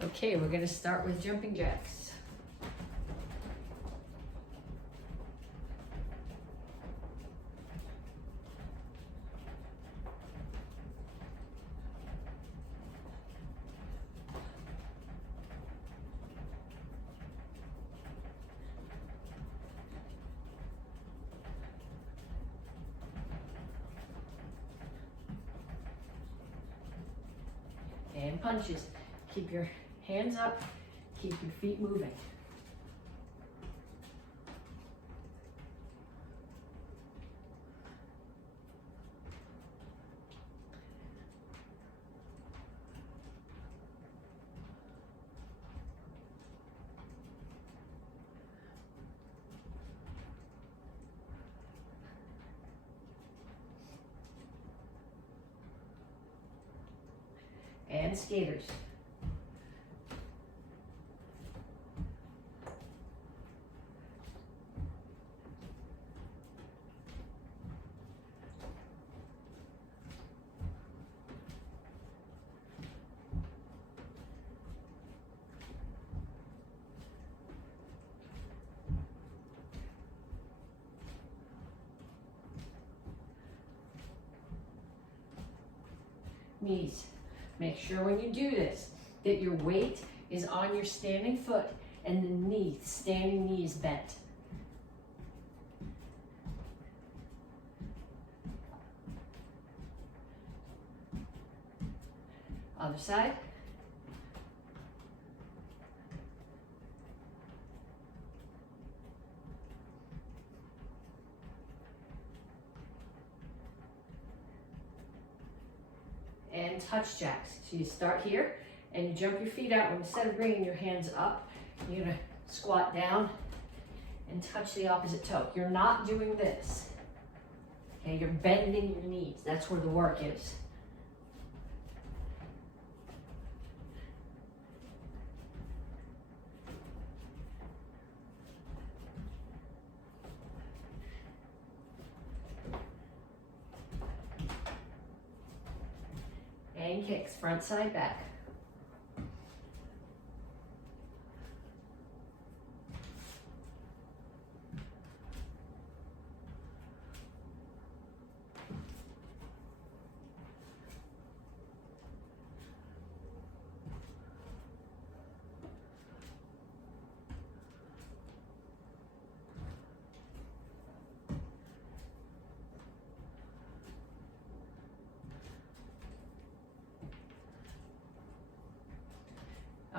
Okay, we're going to start with jumping jacks. And punches. Keep your hands up, keep your feet moving. And skaters. Knees. Make sure when you do this that your weight is on your standing foot and the standing knee is bent. Other side. And touch jacks. So you start here and you jump your feet out, and instead of bringing your hands up, you're gonna squat down and touch the opposite toe. You're not doing this. Okay, you're bending your knees. That's where the work is. And kicks, front, side, back.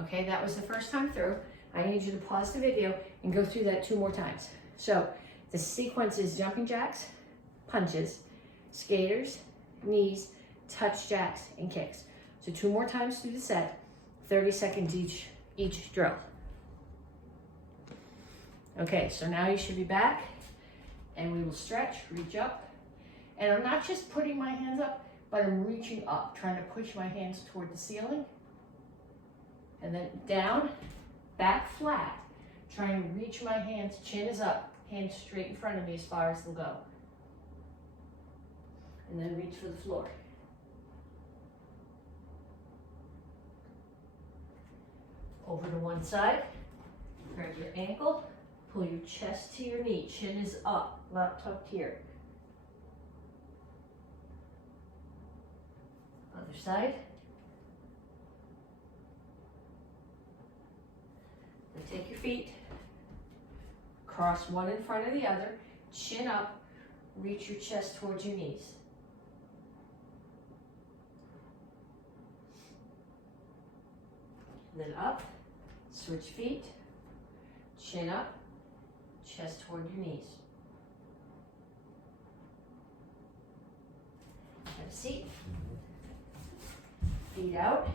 Okay, that was the first time through. I need you to pause the video and go through that 2 more times. So the sequence is jumping jacks, punches, skaters, knees, touch jacks, and kicks. So 2 more times through the set, 30 seconds each drill. Okay, so now you should be back and we will stretch, reach up. And I'm not just putting my hands up, but I'm reaching up, trying to push my hands toward the ceiling. And then down, back flat, trying to reach my hands, chin is up, hands straight in front of me as far as they'll go. And then reach for the floor. Over to one side, grab your ankle, pull your chest to your knee, chin is up, not tucked here. Other side. Take your feet, cross one in front of the other, chin up, reach your chest towards your knees. Then up, switch feet, chin up, chest toward your knees. Have a seat, feet out,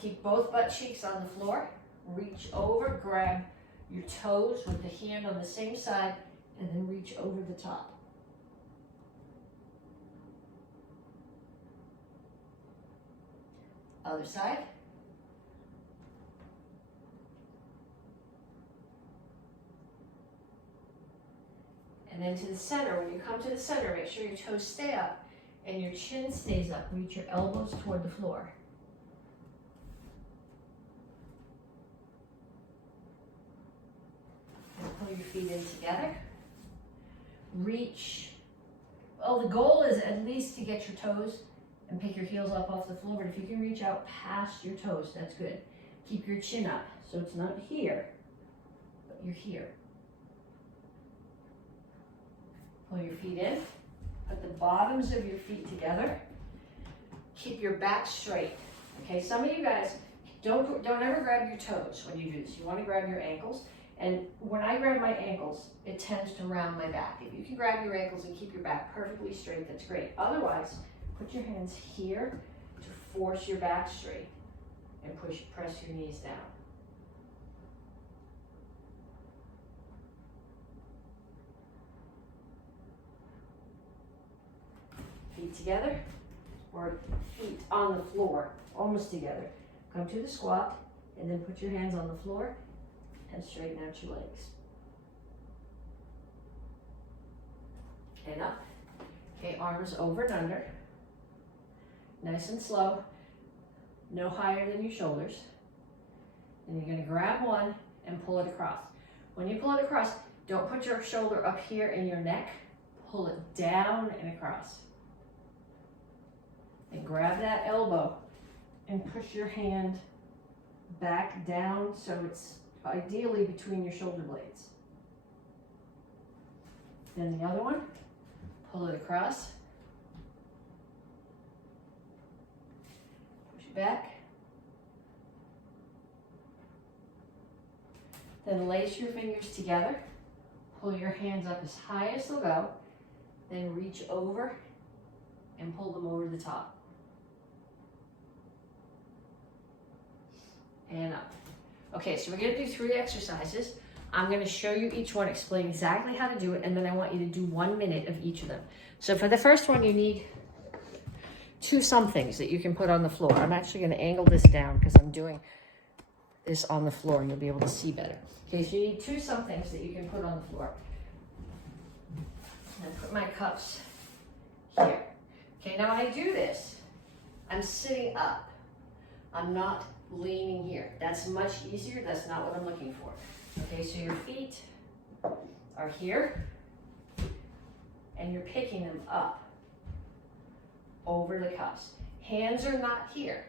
keep both butt cheeks on the floor. Reach over, grab your toes with the hand on the same side, and then reach over the top. Other side. And then to the center. When you come to the center, make sure your toes stay up and your chin stays up. Reach your elbows toward the floor. feet in together. Reach. Well, the goal is at least to get your toes and pick your heels up off the floor, but if you can reach out past your toes, that's good. Keep your chin up, so it's not here, but you're here. Pull your feet in, put the bottoms of your feet together. Keep your back straight. Okay, some of you guys, don't ever grab your toes when you do this. You want to grab your ankles. And when I grab my ankles, it tends to round my back. If you can grab your ankles and keep your back perfectly straight, that's great. Otherwise, put your hands here to force your back straight and press your knees down. Feet together, or feet on the floor, almost together. Come to the squat, and then put your hands on the floor and straighten out your legs. And up. Okay, arms over and under. Nice and slow. No higher than your shoulders. And you're going to grab one and pull it across. When you pull it across, don't put your shoulder up here in your neck. Pull it down and across. And grab that elbow and push your hand back down so it's ideally between your shoulder blades. Then the other one, pull it across. Push it back. Then lace your fingers together. Pull your hands up as high as they'll go. Then reach over and pull them over the top. And up. Okay, so we're going to do 3 exercises. I'm going to show you each one, explain exactly how to do it, and then I want you to do 1 minute of each of them. So for the first one, you need 2 somethings that you can put on the floor. I'm actually going to angle this down because I'm doing this on the floor and you'll be able to see better. Okay, so you need 2 somethings that you can put on the floor. And put my cups here. Okay, now when I do this, I'm sitting up. I'm not leaning here. That's much easier. That's not what I'm looking for. Okay, so your feet are here and you're picking them up over the cuffs. Hands are not here.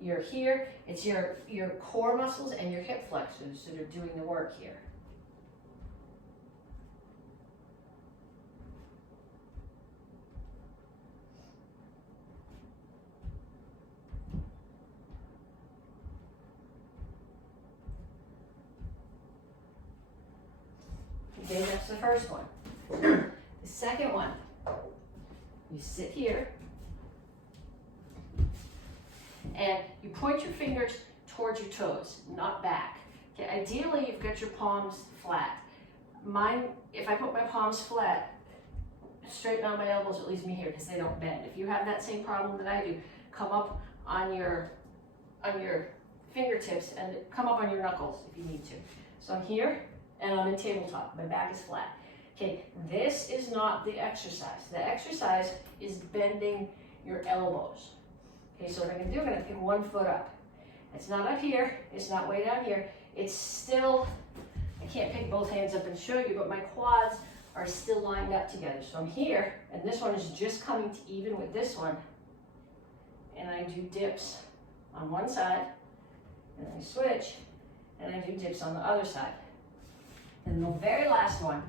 You're here. It's your core muscles and your hip flexors that are doing the work here. Okay, that's the first one. The second one, you sit here and you point your fingers towards your toes, not back. Okay, ideally you've got your palms flat. Mine, if I put my palms flat, straighten out my elbows, it leaves me here because they don't bend. If you have that same problem that I do, come up on your fingertips and come up on your knuckles if you need to. So I'm here. And I'm in tabletop, my back is flat. Okay, this is not the exercise. The exercise is bending your elbows. Okay, so what I'm gonna do, I'm gonna pick one foot up. It's not up here, it's not way down here. It's still, I can't pick both hands up and show you, but my quads are still lined up together. So I'm here, and this one is just coming to even with this one. And I do dips on one side, and then I switch, and I do dips on the other side. And the very last one,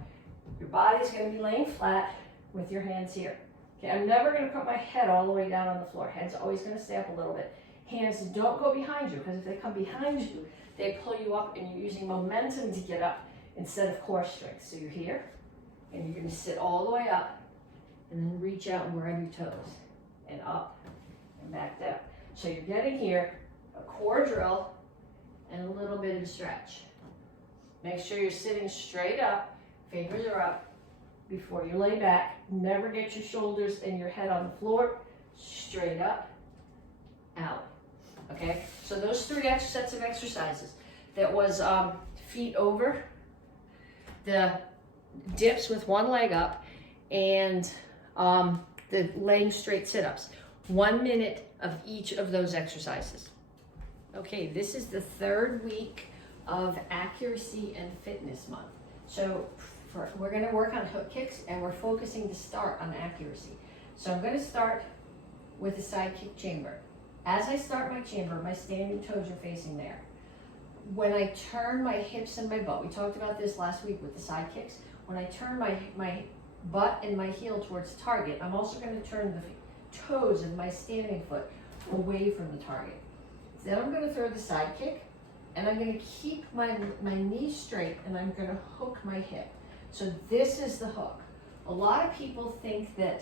your body's going to be laying flat with your hands here. Okay, I'm never going to put my head all the way down on the floor. Head's always going to stay up a little bit. Hands don't go behind you, because if they come behind you, they pull you up and you're using momentum to get up instead of core strength. So you're here, and you're going to sit all the way up, and then reach out and grab your toes, and up, and back down. So you're getting here, a core drill, and a little bit of a stretch. Make sure you're sitting straight up, fingers are up before you lay back. Never get your shoulders and your head on the floor. Straight up, out. Okay, so those 3 sets of exercises. That was feet over, the dips with one leg up, and the laying straight sit-ups. 1 minute of each of those exercises. Okay, this is the 3rd week of Accuracy and Fitness Month. So we're going to work on hook kicks, and we're focusing to start on accuracy. So I'm going to start with the side kick chamber. As I start my chamber, my standing toes are facing there. When I turn my hips and my butt, we talked about this last week with the side kicks. When I turn my butt and my heel towards the target, I'm also going to turn the toes of my standing foot away from the target. Then I'm going to throw the side kick, and I'm going to keep my knee straight, and I'm going to hook my hip. So this is the hook. A lot of people think that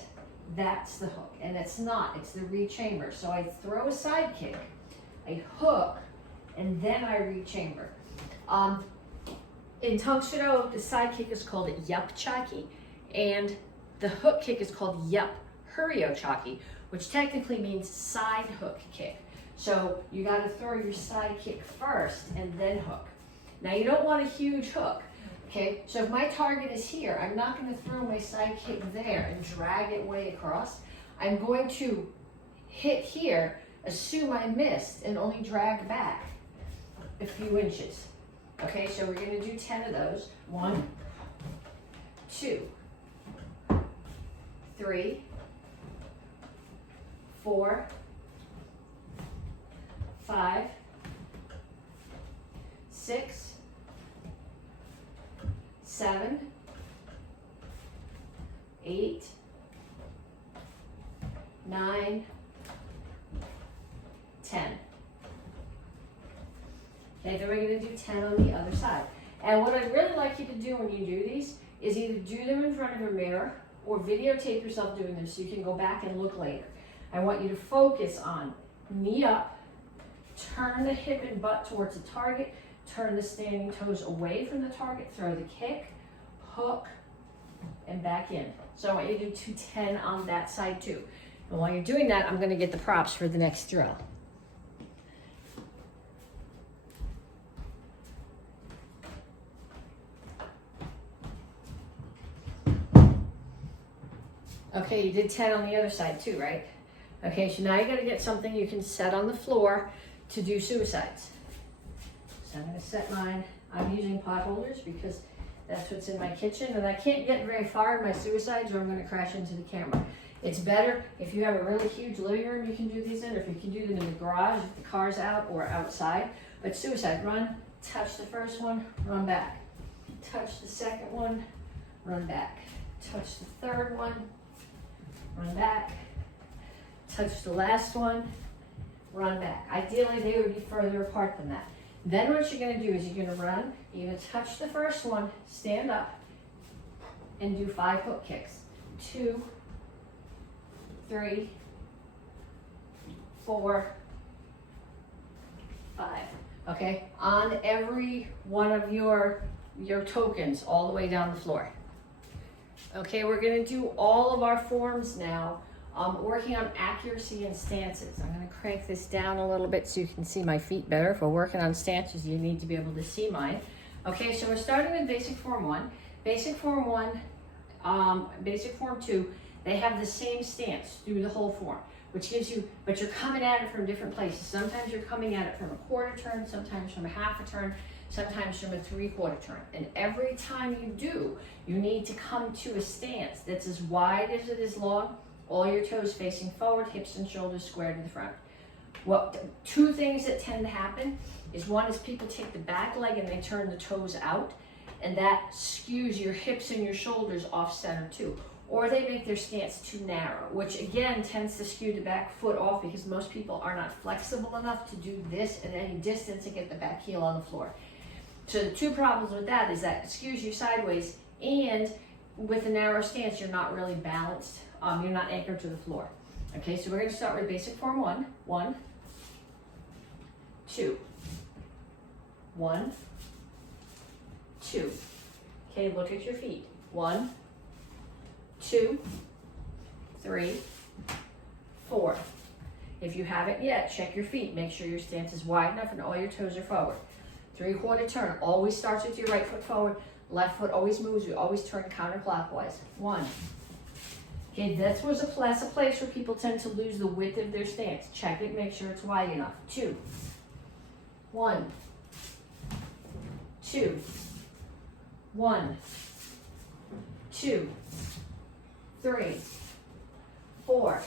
that's the hook, and it's not. It's the re-chamber. So I throw a side kick, I hook, and then I re-chamber. In Tang Soo Do, the side kick is called yup chaki, and the hook kick is called yup huryo chaki, which technically means side hook kick. So you got to throw your side kick first and then hook. Now you don't want a huge hook. Okay, so if my target is here, I'm not going to throw my side kick there and drag it way across. I'm going to hit here, assume I missed, and only drag back a few inches. Okay, so we're going to do 10 of those. 1, 2, 3, 4, 5, 6, 7, 8, 9, 10. Okay, then we're going to do 10 on the other side. And what I'd really like you to do when you do these is either do them in front of a mirror or videotape yourself doing them so you can go back and look later. I want you to focus on knee up, turn the hip and butt towards the target, turn the standing toes away from the target, throw the kick, hook, and back in. So I want you to do 210 on that side too. And while you're doing that, I'm going to get the props for the next drill. Okay, you did 10 on the other side too, right? Okay, so now you got to get something you can set on the floor to do suicides. So I'm going to set mine. I'm using pot holders because that's what's in my kitchen, and I can't get very far in my suicides or I'm going to crash into the camera. It's better if you have a really huge living room you can do these in, or if you can do them in the garage if the car's out or outside. But suicide, run, touch the first one, run back. Touch the second one, run back. Touch the third one, run back. Touch the last one, run back. Ideally, they would be further apart than that. Then what you're going to do is you're going to run, you're going to touch the first one, stand up, and do 5 hook kicks. 2, 3, 4, 5. Okay? On every one of your tokens all the way down the floor. Okay, we're going to do all of our forms now. Working on accuracy and stances. I'm going to crank this down a little bit so you can see my feet better. If we're working on stances, you need to be able to see mine. Okay, so we're starting with basic form 1. Basic form 1, basic form 2, they have the same stance through the whole form, which gives you, but you're coming at it from different places. Sometimes you're coming at it from a quarter turn, sometimes from a half a turn, sometimes from a 3/4 turn. And every time you do, you need to come to a stance that's as wide as it is long. All your toes facing forward, hips and shoulders square to the front. Well, 2 things that tend to happen is, one is people take the back leg and they turn the toes out, and that skews your hips and your shoulders off center too. Or they make their stance too narrow, which again tends to skew the back foot off because most people are not flexible enough to do this at any distance and get the back heel on the floor. So the 2 problems with that is that it skews you sideways, and with a narrow stance, you're not really balanced. You're not anchored to the floor. Okay, so we're going to start with basic form 1. 1, 2. 1, 2. Okay, look at your feet. 1, 2, 3, 4. If you haven't yet, check your feet. Make sure your stance is wide enough and all your toes are forward. 3/4 turn. Always starts with your right foot forward. Left foot always moves. You always turn counterclockwise. 1. Okay, this was a place where people tend to lose the width of their stance. Check it, make sure it's wide enough. 2. 1, 2, 1, 2, 3, 4.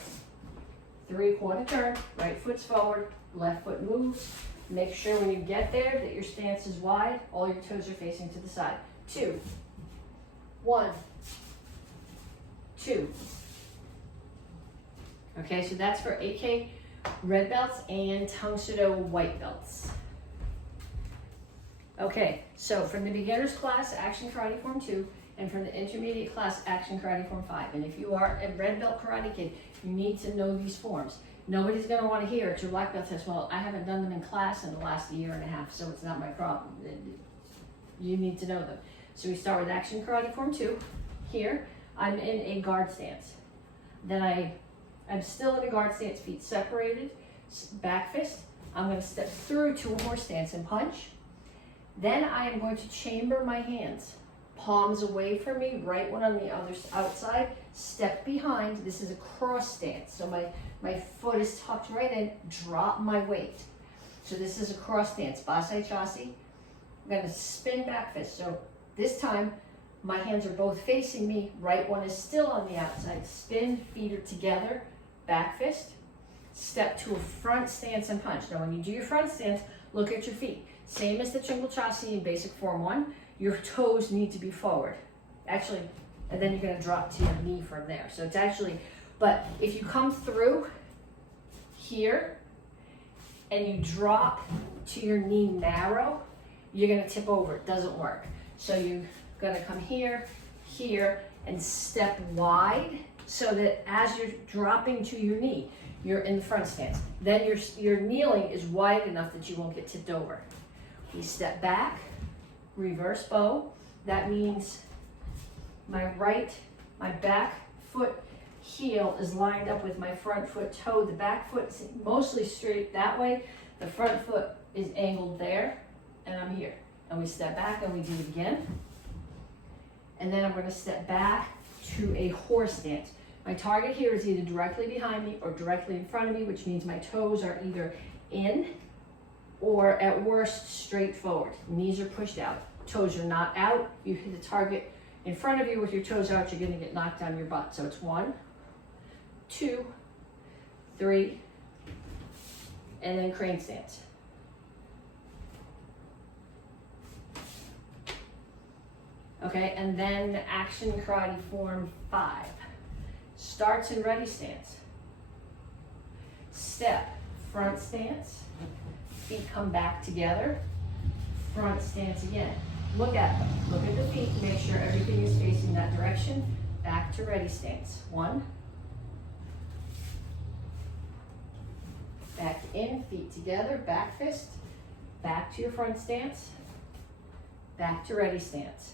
3/4 turn, right foot's forward, left foot moves. Make sure when you get there that your stance is wide, all your toes are facing to the side. 2, 1, 2. Okay, so that's for AK red belts and Tang Soo Do white belts. Okay, so from the beginner's class, Action Karate Form 2, and from the intermediate class, Action Karate Form 5. And if you are a red belt karate kid, you need to know these forms. Nobody's going to want to hear at your black belt test, well, I haven't done them in class in the last year and a half, so it's not my problem. You need to know them. So we start with Action Karate Form 2. Here, I'm in a guard stance. Then I'm still in a guard stance, feet separated, back fist. I'm going to step through to a horse stance and punch. Then I am going to chamber my hands. Palms away from me, right one on the other outside, step behind. This is a cross stance. So my foot is tucked right in, drop my weight. So this is a cross stance, basai chassi. I'm gonna spin back fist. So this time, my hands are both facing me, right one is still on the outside. Spin, feet are together, back fist. Step to a front stance and punch. Now when you do your front stance, look at your feet. Same as the Chingle Chassi in basic form 1, your toes need to be forward. Actually, and then you're gonna drop to your knee from there. So it's actually, but if you come through here and you drop to your knee narrow, you're gonna tip over, it doesn't work. So you're gonna come here, here, and step wide so that as you're dropping to your knee, you're in the front stance. Then your kneeling is wide enough that you won't get tipped over. We step back, reverse bow. That means my back foot heel is lined up with my front foot toe. The back foot's mostly straight that way. The front foot is angled there, and I'm here. And we step back and we do it again. And then I'm going to step back to a horse stance. My target here is either directly behind me or directly in front of me, which means my toes are either in or at worst straight forward. Knees are pushed out. Toes are not out. You hit the target in front of you with your toes out, you're going to get knocked on your butt. So it's 1, 2, 3, and then crane stance. Okay, and then Action Karate Form 5. Starts in ready stance. Step, front stance. Feet come back together. Front stance again. Look at them. Look at the feet. Make sure everything is facing that direction. Back to ready stance. 1. Back in, feet together, back fist. Back to your front stance. Back to ready stance.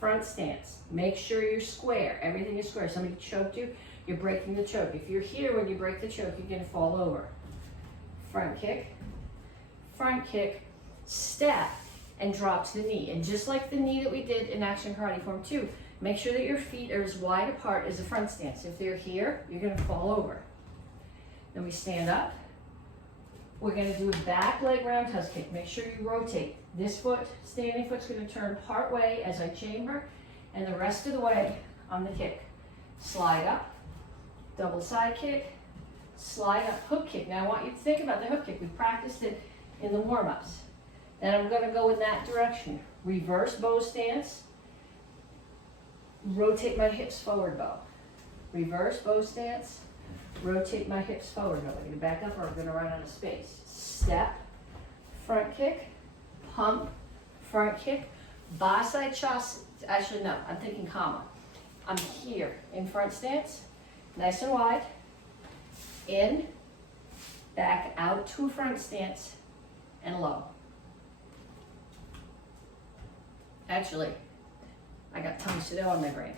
Front stance. Make sure you're square. Everything is square. Somebody choked you, you're breaking the choke. If you're here when you break the choke, you're going to fall over. Front kick, step, and drop to the knee. And just like the knee that we did in Action Karate Form 2, make sure that your feet are as wide apart as the front stance. If they're here, you're going to fall over. Then we stand up. We're going to do a back leg roundhouse kick. Make sure you rotate. This foot, standing foot's going to turn part way as I chamber, and the rest of the way on the kick. Slide up, double side kick, slide up, hook kick. Now I want you to think about the hook kick. We practiced it in the warm-ups. Then I'm going to go in that direction. Reverse bow stance. Rotate my hips forward bow. Reverse bow stance. Rotate my hips forward bow. I'm going to back up or I'm going to run out of space. Step, front kick, pump, front kick, basai chassi. Actually, no, I'm thinking kama. I'm here in front stance, nice and wide. In, back out to a front stance, and low. Actually, I got Tang Soo Do on my brain.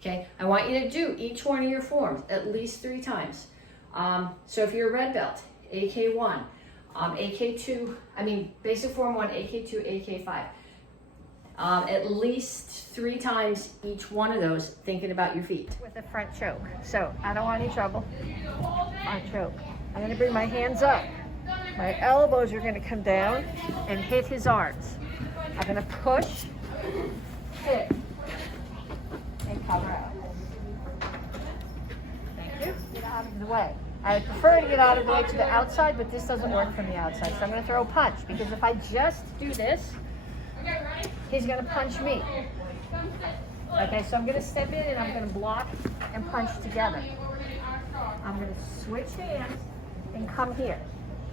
Okay, I want you to do each one of your forms at least 3 times. So if you're a red belt, AK1, AK2, basic form 1, AK2, AK5. At least 3 times each one of those, thinking about your feet. With a front choke. So I don't want any trouble. Front choke. I'm going to bring my hands up. My elbows are gonna come down and hit his arms. I'm gonna push, hit, and cover out. Thank you. Get out of the way. I prefer to get out of the way to the outside, but this doesn't work from the outside. So I'm gonna throw a punch, because if I just do this, he's gonna punch me. Okay, so I'm gonna step in and I'm gonna block and punch together. I'm gonna switch hands and come here.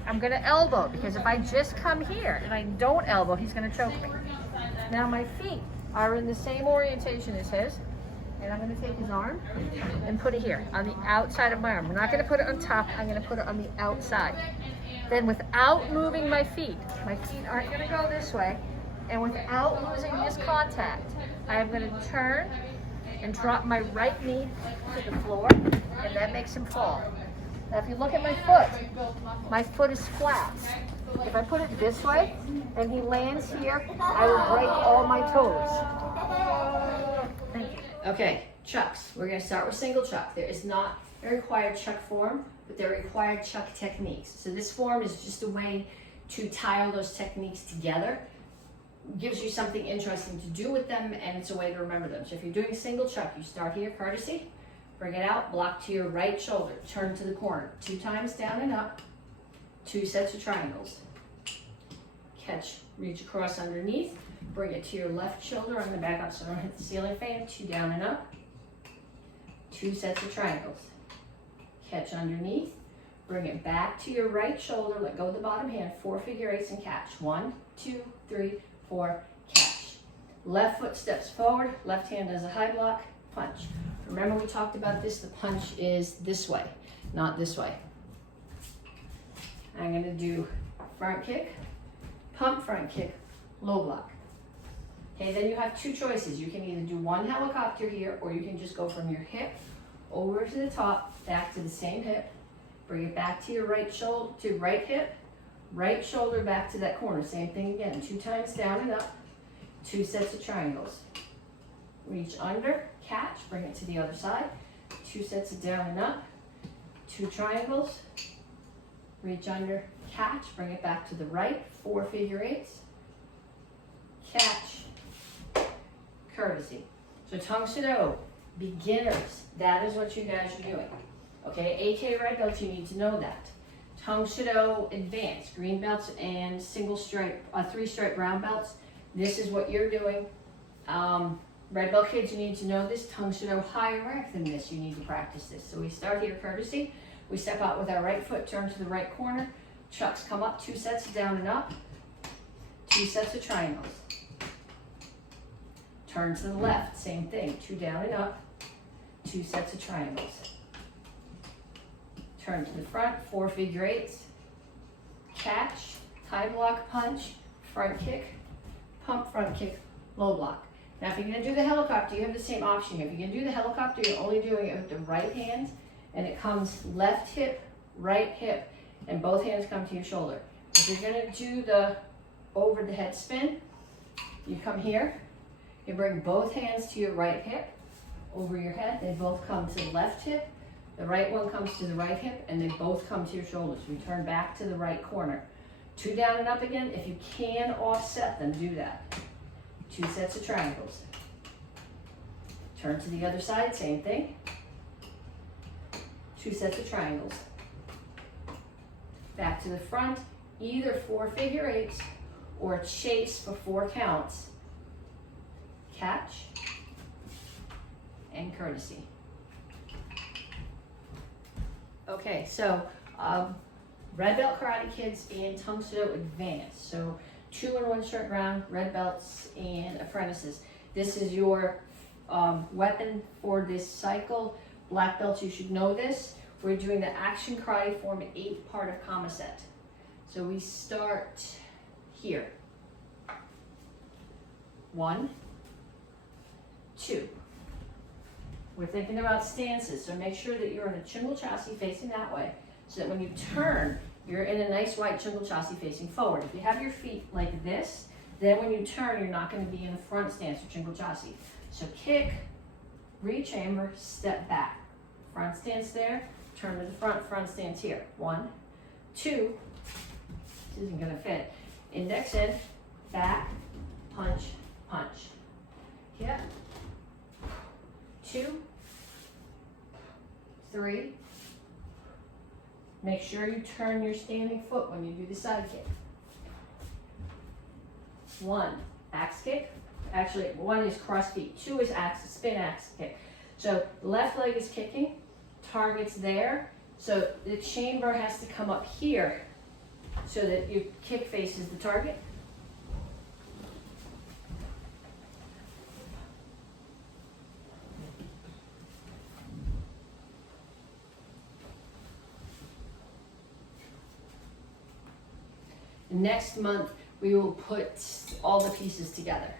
I'm gonna elbow, because if I just come here and I don't elbow, he's gonna choke me. Now my feet are in the same orientation as his, and I'm gonna take his arm and put it here on the outside of my arm. We're not gonna put it on top, I'm gonna put it on the outside. Then without moving my feet aren't gonna go this way, and without losing this contact, I'm gonna turn and drop my right knee to the floor, and that makes him fall. Now if you look at my foot is flat. If I put it this way and he lands here, I will break all my toes. Thank you. Okay, chucks. We're gonna start with single chuck. There is not a required chuck form, but there are required chuck techniques. So this form is just a way to tie all those techniques together. Gives you something interesting to do with them, and it's a way to remember them. So if you're doing single chuck, you start here, courtesy, bring it out, block to your right shoulder, turn to the corner, 2 times down and up, 2 sets of triangles. Catch, reach across underneath, bring it to your left shoulder on the back up so don't hit the ceiling fan, 2 down and up, 2 sets of triangles. Catch underneath, bring it back to your right shoulder, let go of the bottom hand, 4 figure eights and catch. 1, 2, 3, 4, catch. Left foot steps forward, left hand does a high block, punch. Remember we talked about this, the punch is this way, not this way. I'm gonna do front kick, pump front kick, low block. Okay, then you have 2 choices. You can either do 1 helicopter here, or you can just go from your hip over to the top, back to the same hip, bring it back to your right shoulder, to right hip, right shoulder back to that corner. Same thing again, 2 times down and up, 2 sets of triangles. Reach under, catch, bring it to the other side, 2 sets of down and up, 2 triangles, reach under, catch, bring it back to the right, 4 figure eights, catch, courtesy. So Tang Soo Do, beginners, that is what you guys are doing. Okay, AK red belts, you need to know that. Tang Soo Do advanced, green belts and 3-stripe brown belts, this is what you're doing. Red belt kids, you need to know this. Tang Soo Do higher rank than this, you need to practice this. So we start here, courtesy. We step out with our right foot, turn to the right corner. Chucks come up, 2 sets down and up, 2 sets of triangles. Turn to the left, same thing, 2 down and up, 2 sets of triangles. Turn to the front, 4 figure eights, catch, high block punch, front kick, pump front kick, low block. Now if you're gonna do the helicopter, you have the same option here. If you're gonna do the helicopter, you're only doing it with the right hand, and it comes left hip, right hip, and both hands come to your shoulder. If you're gonna do the over the head spin, you come here, you bring both hands to your right hip, over your head, they both come to the left hip, the right one comes to the right hip, and they both come to your shoulders. Return back to the right corner. 2 down and up again. If you can offset them, do that. 2 sets of triangles. Turn to the other side, same thing. 2 sets of triangles. Back to the front, either 4 figure eights or chase for 4 counts. Catch and courtesy. Okay, so red belt karate kids and Tang Soo Do advanced. So 2 and 1 short round, red belts and apprentices. This is your weapon for this cycle. Black belts, you should know this. We're doing the action karate form 8 part of Kamaset. So we start here. 1, 2. We're thinking about stances, so make sure that you're in a chingle chassis facing that way, so that when you turn, you're in a nice wide chingle chassis facing forward. If you have your feet like this, then when you turn, you're not going to be in the front stance or chingle chassis. So kick, rechamber, step back. Front stance there, turn to the front, front stance here. 1, 2, This isn't gonna fit. Index in, back, punch, punch. Yep. 2, 3. Make sure you turn your standing foot when you do the side kick. 1, axe kick. Actually, 1 is cross feet. 2 is axe, spin axe kick. So left leg is kicking, target's there. So the chamber has to come up here so that your kick faces the target. Next month, we will put all the pieces together.